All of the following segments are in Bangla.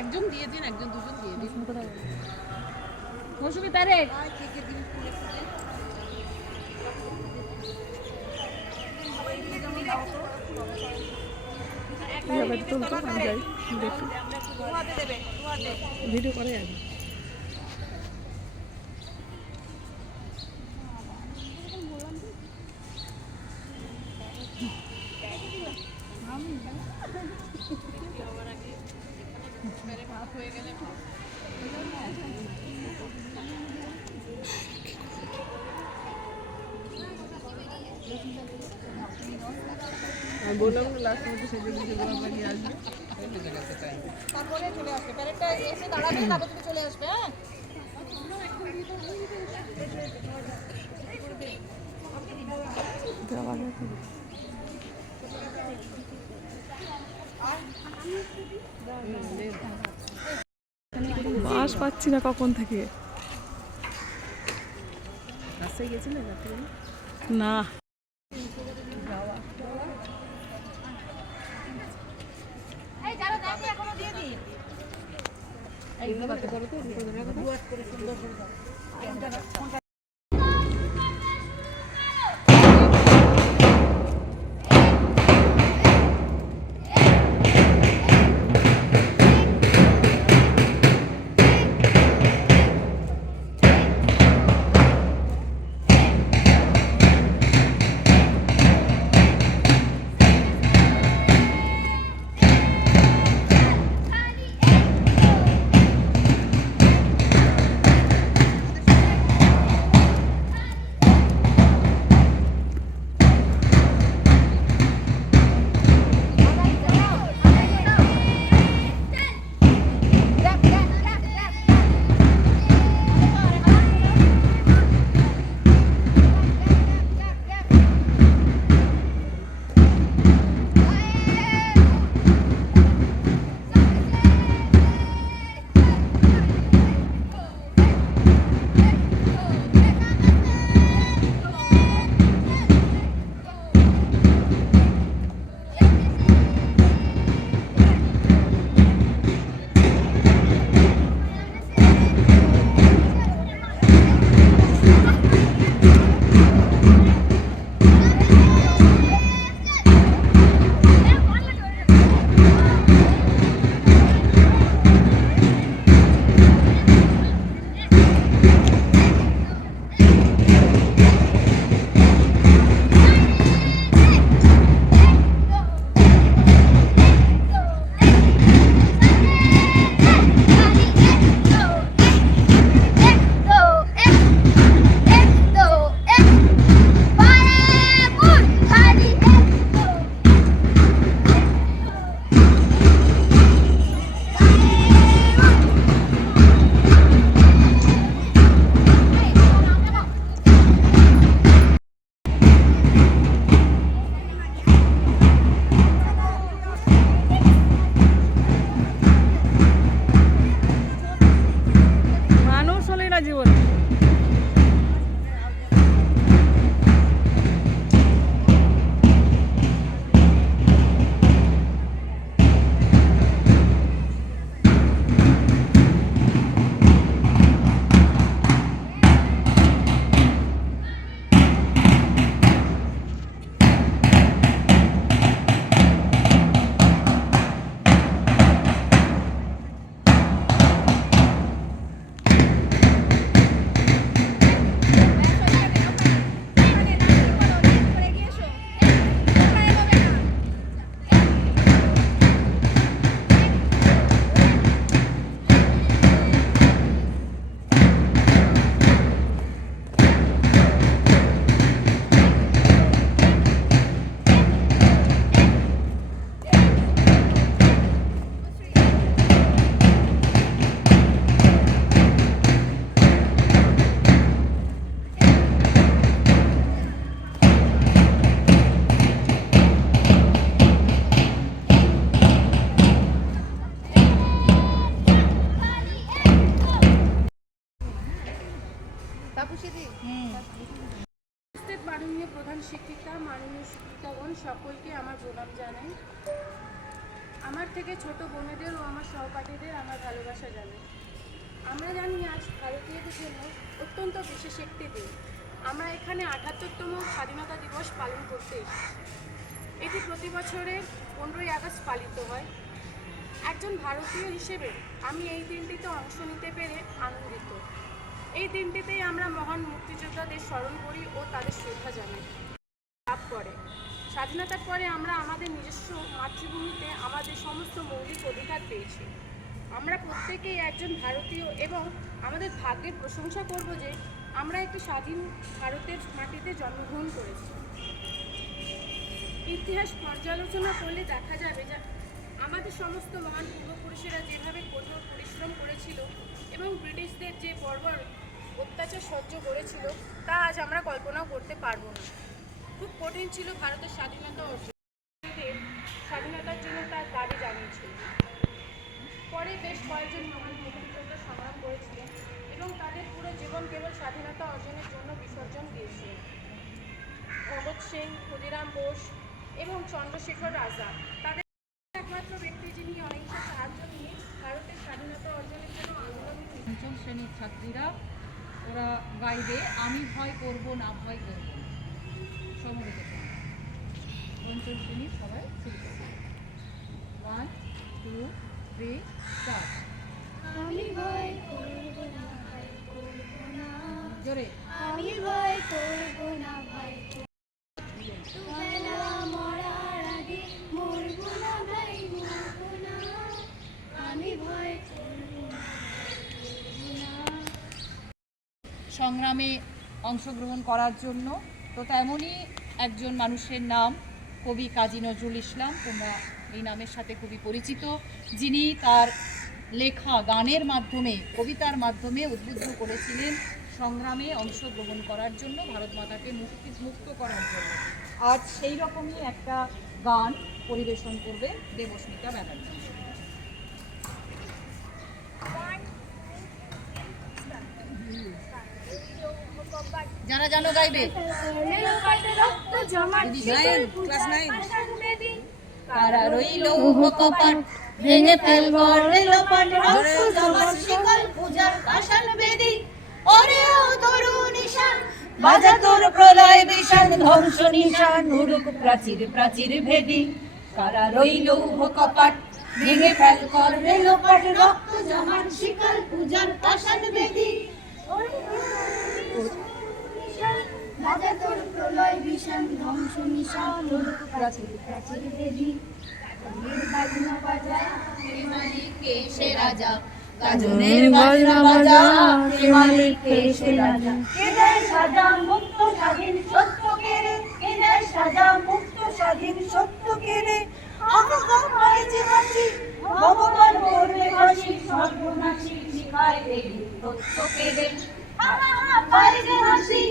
একজন দিয়ে দিন, একজন দুজন দিয়ে দিন। মৌসুমি তারেক ভিডিও করে যাবে। বললাম লাস্ট মধ্যে সেজে দিতে বাকি আসবে, তারপরে চলে আসবে, প্যারেডটা এসে দাঁড়াবে, তারপর তুমি চলে আসবে। হ্যাঁ বাস পাচ্ছি না কখন থেকে। রাস্তায় গেছিলে না মানুষ হলেই না জীবনে। মাননীয় প্রধান শিক্ষিকা, মাননীয় শিক্ষিকাগণ সকলকে আমার প্রণাম জানাই। আমার থেকে ছোট বোনেদের ও আমার সহপাঠীদের আমার ভালোবাসা জানাই। আমরা জানি আজ ভারতীয়দের জন্য অত্যন্ত বিশেষ একটি দিন। আমরা এখানে ৭৮তম স্বাধীনতা দিবস পালন করতে এসেছি। এটি প্রতি বছরের ১৫ই আগস্ট পালিত হয়। একজন ভারতীয় হিসেবে আমি এই দিনটিতে অংশ নিতে পেরে আনন্দিত। এই দিনটিতেই আমরা মহান মুক্তিযোদ্ধাদের স্মরণ করি ও তাদের শ্রদ্ধা জানাই। লাভ করে স্বাধীনতার পরে আমরা আমাদের নিজস্ব মাতৃভূমিতে আমাদের সমস্ত মৌলিক অধিকার পেয়েছি। আমরা প্রত্যেকেই একজন ভারতীয় এবং আমাদের ভাগ্যের প্রশংসা করব যে আমরা একটি স্বাধীন ভারতের মাটিতে জন্মগ্রহণ করেছি। ইতিহাস পর্যালোচনা করলে দেখা যাবে যে আমাদের সমস্ত মহান পূর্বপুরুষেরা যেভাবে কঠোর পরিশ্রম করেছিল এবং ব্রিটিশদের যে বর্বর অত্যাচার সহ্য করেছিল তা আজ আমরা কল্পনাও করতে পারবো না। খুব কঠিন ছিল ভারতের স্বাধীনতা অর্জন। স্বাধীনতার জন্য তার দাবি জানিয়েছিল। পরে বেশ কয়েকজন মহান মুক্তিযোদ্ধা সংগ্রাম করেছিলেন এবং তাদের পুরো জীবন কেবল স্বাধীনতা অর্জনের জন্য বিসর্জন দিয়েছিলেন। ভগৎ সিং, ক্ষুদিরাম বোস এবং চন্দ্রশেখর আজাদ তাদের একমাত্র ব্যক্তি যিনি অহিংসা সাহায্য নিয়ে ভারতের স্বাধীনতা অর্জনের জন্য আন্দোলন করেছেন। পঞ্চম শ্রেণীর ছাত্রীরা ওরা গাইবে আমি ভয় করব না ভয় করব না। সমবেত পঞ্চম শ্রেণীর সবাই শুরু করবে। 1 2 3 স্টার্ট। আমি ভয় করব না ভয় করব না, জোরে আমি ভয় করব না ভয় করব না, বেলা মরার আগে মরব না ভাই মরব না, আমি ভয় করব না সংগ্রামে অংশগ্রহণ করার জন্য। তো তেমনই একজন মানুষের নাম কবি কাজী নজরুল ইসলাম। তোমরা এই নামের সাথে খুবই পরিচিত, যিনি তার লেখা গানের মাধ্যমে কবিতার মাধ্যমে উদ্বুদ্ধ করেছিলেন সংগ্রামে অংশগ্রহণ করার জন্য, ভারত মাতাকে মুক্ত করার জন্য। আজ সেই রকমই একটা গান পরিবেশন করবে দেবস্মিতা ব্যানার্জি। যারা জানো গাইবে। কারা রইল কপাট ভেঙে ফেলব রেলপাট, রক্ত জমাট শিকল পূজার কাশাল বেদি, ওরে ও তরুণ ঈশান বাজা তোর প্রলয় বিষান, ধ্বংস নিশান উড়ুক প্রাচীর প্রাচীর ভেদি। কারা রইল কপাট ভেঙে ফেল কর রেলপাট, রক্ত জমাট শিকল পূজার কাশাল বেদি, বাজা তোর প্রলয় বিষাণ ধ্বংস নিশান উড়ুক প্রাচীর প্রাচীর বেদি। বাজনা বাজা হে মালিক কে সে রাজা, গাজনের বাজনা বাজা হে মালিক কে সে রাজা। কে দেয় সাজা মুক্ত স্বাধীন সত্য কেড়ে, কে দেয় সাজা মুক্ত স্বাধীন সত্য কেড়ে, আহা হয় যে হাসি ভগবান করবে হাসি, সর্বনাশী শিখায় এই তথ্য কেড়ে, আহা হয় যে হাসি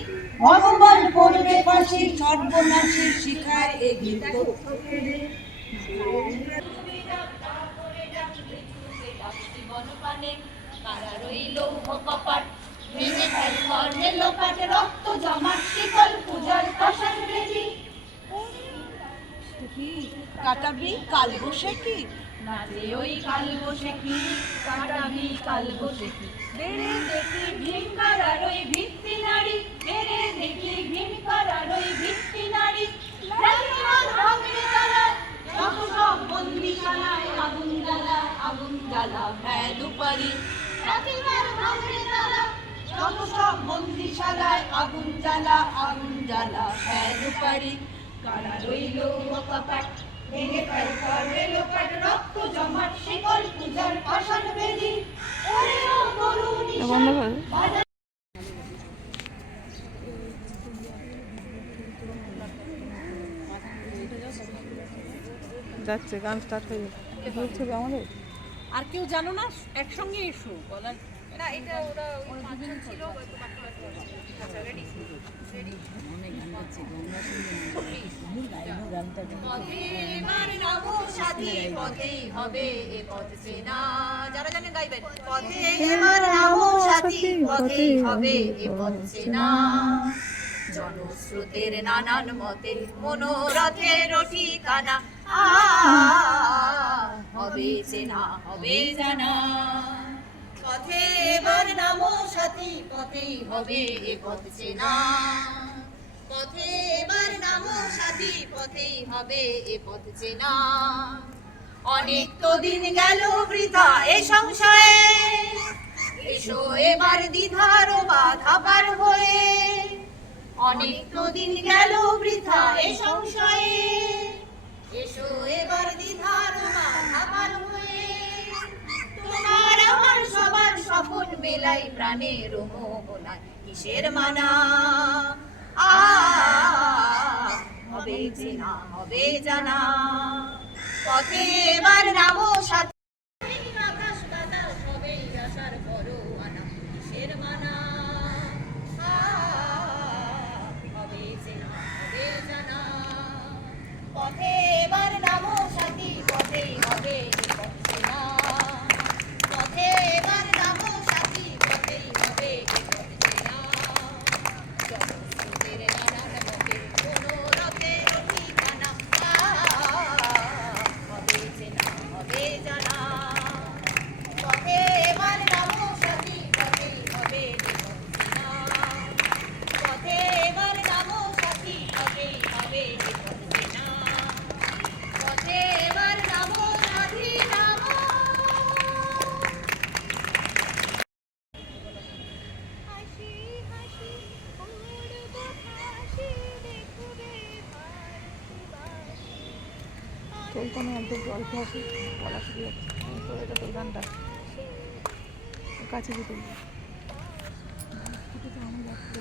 ভগবান করবে ফাঁসি, সর্বনাশী শিখায় এই তথ্য কেড়ে। কারা রইল কপাট ভেঙে ফেল কর রেলপাট, রক্ত জমাট শিকল পূজার কাশাল বেদি। কাটাবি কাল বসে কি নাচে ওই কাল বসে কি, কাটাবি কাল বসে কি বেড়ে দেখি ভীম কারার ওই ভিত্তি নারী, বেড়ে দেখি ভীম কারার ওই ভিত্তি নারী। রাখিমার ভাঙড়ে তালা যত সব বন্দিশালায় আগুন জ্বালা আগুন জ্বালা ভ্যালু পারি, রাখিমার ভাঙড়ে তালা যত সব বন্দিশালায় আগুন জ্বালা আগুন জ্বালা ভ্যালু পারি। কারা রইল কপাট ভেঙে ফেল কর রেলপাট, রক্ত জমাট শিকল পূজার কাশাল বেদি, ওরে ও তরুণ ঈশান বাজা। যাচ্ছে গান স্টার্ট হয়ে যাচ্ছে আমাদের। আর কেউ জানো না একসঙ্গে এসো বলার। না এটা ওরা ওই পাঁচজন ছিল হয়তো বাকি আচ্ছা রেডি রেডি। পথে এবার নব সাথী পথেই হবে এ পথ চেনা। যারা জানেন গাইবেন। পথে এবার নব সাথী পথেই হবে এ পথ চেনা। জনস্রোতের নানান মতে মনোরথের ঠিকানা। হবে চেনা হবে জানা। পথে এবার নামো সাথী, পথেই হবে এ পথ চেনা। পথে এবার নামো সাথী, পথেই হবে এ পথ চেনা। অনেক তো দিন গেল বৃথা এ সংশয়ে, এসো এবার দ্বিধার বাধা পার হয়ে। অনেক তো দিন গেল বৃথা এ সংশয়ে, এসো এবার দ্বিধার বাধা পার হয়ে। তোমার আমার সবার স্বপন মেলাই প্রাণের মোহনায় কিসের মানা। হবে চেনা হবে জানা। পথে এবার নামো সাথী, আকাশ বাতাস হবেই আসার পরোয়ানা কিসের মানা। হবে চেনা হবে জানা। পথে এবার নামো সাথী, পথেই হবে এ পথ চেনা। পথে এবার নামো সাথী, পথেই হবে এ পথ চেনা। জগৎস্রোতের নানান পথে কোনো রথের ঠিকানা। হবে চেনা হবে জানা। পথে এবার নামো সাথী, পথেই হবে এ পথ চেনা। পথে এবার নামো সাথী, পথেই হবে এ পথ চেনা। পথে এবার নামো সাথী নামো। হাসি হাসি উড়ব হাসি দেখবে ভারতবাসী। চলতো না একদম অল্প আসি বলা শুরু যাচ্ছে তোর এটা তোর গানটা ওর কাছে যেতে হবে। আমি যাচ্ছি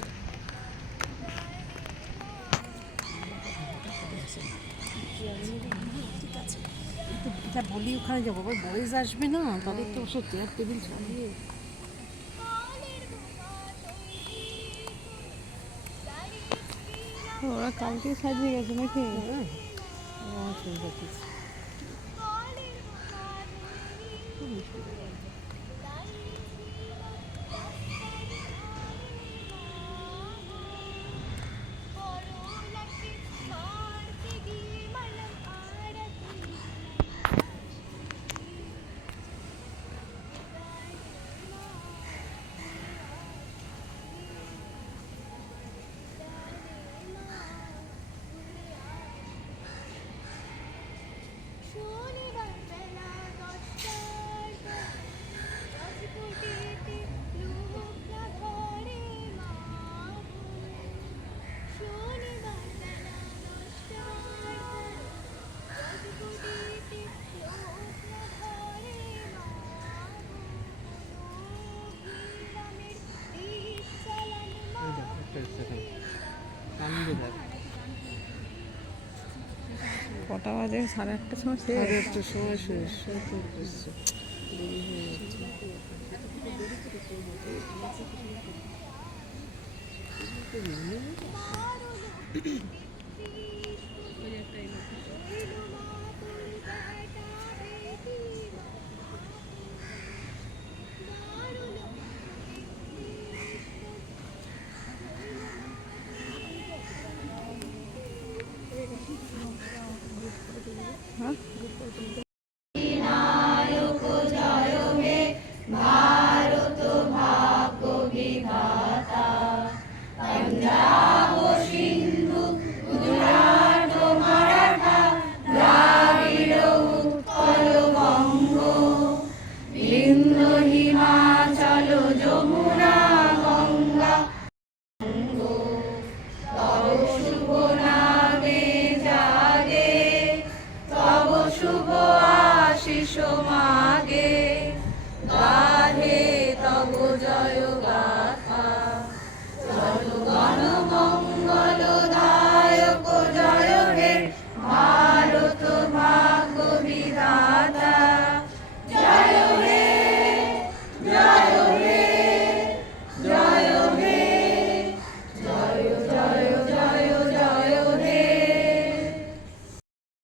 এটা বলি ওখানে যাবো, আবার বয়েজ আসবে না, তাদের তো সব চেয়ার টেবিল চালিয়ে। ওরা কালকে সাজিয়ে গেছে নাকি? শনিবার বেলা 10টার রাজকোটেতে লোকরা ধরে মা। শনিবার বেলা 10টার রাজকোটেতে লোকরা ধরে মা। গ্রামের দীপ চালান মা। কটা বাজে? 8:30 সময় শেষ। 8:30 সময় শেষ। দেরি হয়ে যাচ্ছে।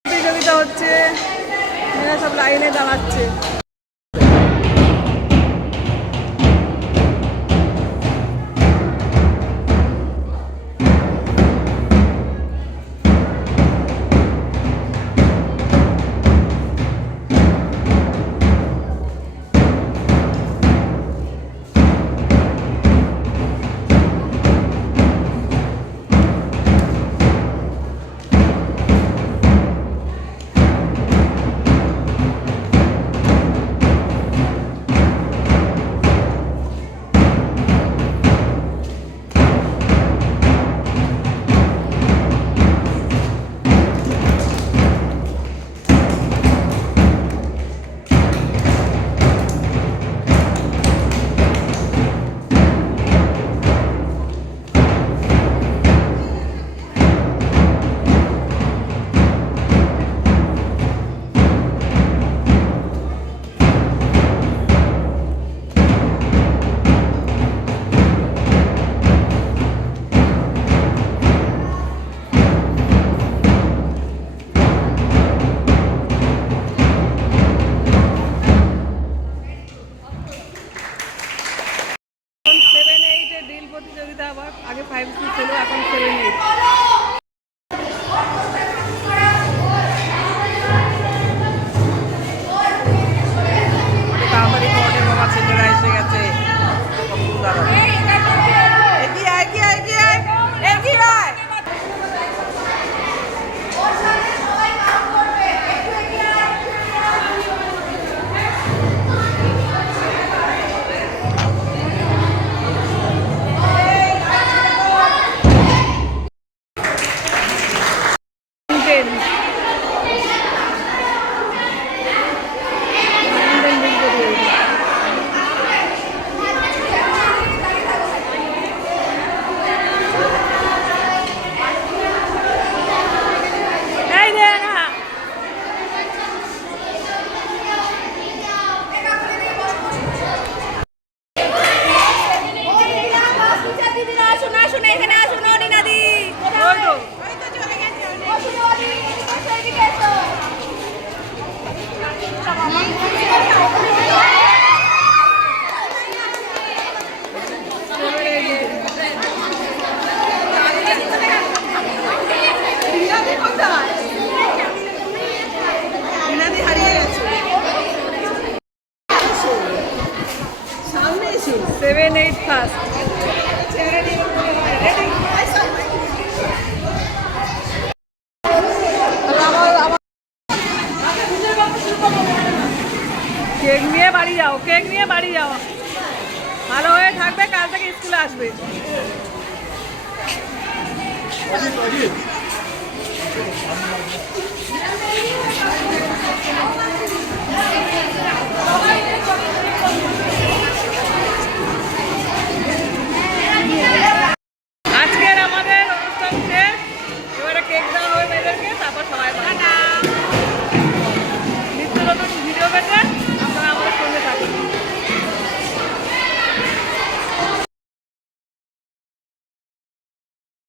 প্রতিযোগিতা হচ্ছে, এরা সব লাইনে দাঁড়াচ্ছে। ফার্স্ট। কেক নিয়ে বাড়ি যাও, কেক নিয়ে বাড়ি যাও। ভালো হয়ে থাকবে, কাল থেকে স্কুলে আসবে। আজকের আমাদের অনুষ্ঠান শেষ, এবারে কেক দেওয়া হবে মেয়েদেরকে, তারপর সবাই বাড়ি।